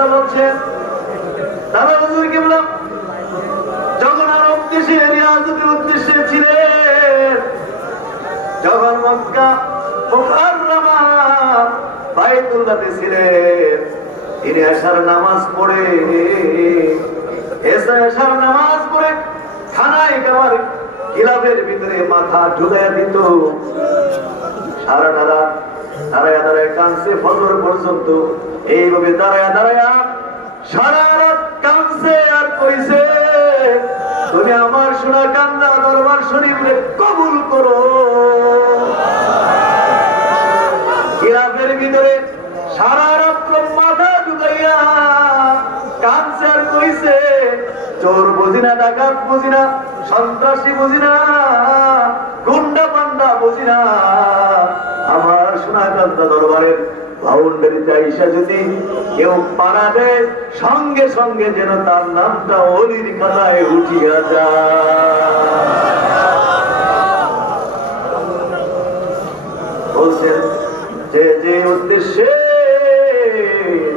কিবলা বলছেন, দাদা হুজুর কিবলা যখন আরব দেশে রিয়াজতের উদ্দেশ্যে ছিলেন, যখন মক্কা মুকাররমা বাইতুল্লাহতে ছিলেন, তিনি এশার নামাজ পড়ে এশার নামাজ পড়ে খানায় খাবার গিলাফের ভিতরে মাথা ঢুকাইয়া দিত। সারাটা রাত দাঁড়ায়া দাঁড়ায় কাঁদছে ফজর পর্যন্ত। এইভাবে দাঁড়ায়া দাঁড়ায়া সারা রাত কাঁদছে আর কইছে, তুমি আমার শোনা কান্না দরবার শরীফে কবুল করো। গিলাফের ভিতরে সারা রাত্র মাথা ঢুকাইয়া কাঁদছে আর কইছে, চোর বুঝি না, ডাকাত বুঝি না, সন্ত্রাসী বুঝি না, গুন্ডা পান্ডা বুঝি না, আমার সোনাকান্তা দরবারের বাউন্ডারিতে আইসা যদি কেউ পাড়া দেয়, সঙ্গে সঙ্গে যেন তার নামটা অলির খাতায় উঠিয়া যায়। বলছেন যে যে উদ্দেশ্যে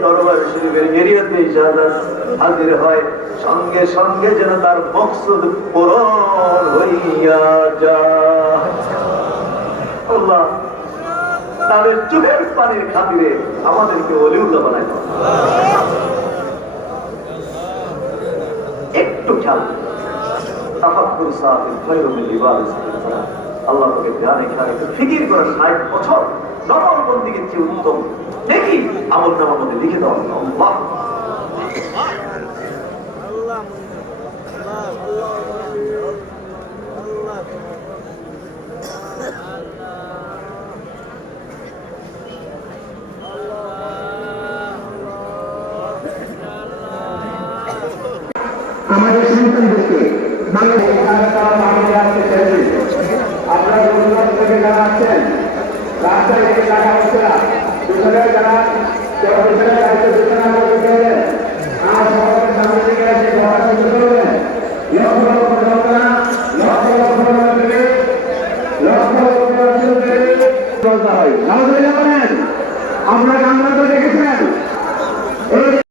দরবার শরীফের এরিয়াতে ইজাজত হাজির হয়, সঙ্গে সঙ্গে যেন তার মকসদ পূরণ হইয়া যায়। আল্লাহ তাদের চোখের পানির খাতিরে আমাদেরকে ওলিউল্লাহ বানায়। একটু খেয়াল, তাফাক্কুর সাহিব খায়রুল মিন ইবাদাতিস সালাহ। আল্লাহ তাকে ধ্যানে খেয়ালে ফিকির করা 60 বছর নফল বন্দেগীর চেয়ে উত্তম দেখি আমলনামার মধ্যে লিখে দেওয়া হলো। আল্লাহ আমাদের সন্তানদেরকে আপনারা গুজরাট থেকে যারা আসছেন, রাস্তা থেকে টাকা হচ্ছে না, পিছনে যারা পিছনে গাড়িতে পিছনে আমরা ঢুকে গেলেন, আমার সবার সামনে থেকে এসে ঘোরা শুরু করবেন। লক্ষ লক্ষ যন্ত্রণা, লক্ষ লক্ষ বলতে হয়। আমাদের জানেন, আপনারা আমরা তো দেখেছেন।